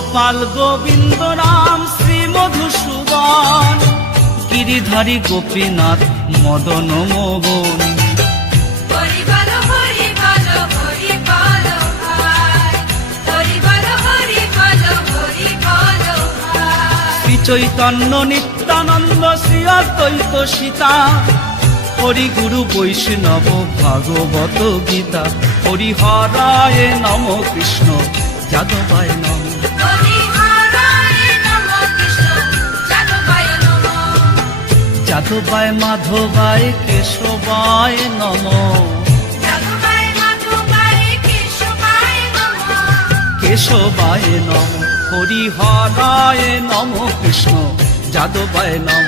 গোপাল গোবিন্দ রাম শ্রী মধুসূদন, গিরিধারী গোপীনাথ মদন মোহন। হরি বল হরি বল হরি বল ভাই, হরি বল হরি বল হরি বল ভাই। শ্রী চৈতন্য নিত্যানন্দ শ্রী অদ্বৈত সীতা, হরি গুরু বৈষ্ণব ভাগবত গীতা। হরি হরায় নম কৃষ্ণ যাদবায় নম, হরি হরায় নম কৃষ্ণ যাদবায় নম, যাদবায় মাধবায় কেশবায় নম, যাদবায় মাধবায় কেশবায় নম, কেশবায় নম। হরি হরায় নম কৃষ্ণ যাদবায় নম।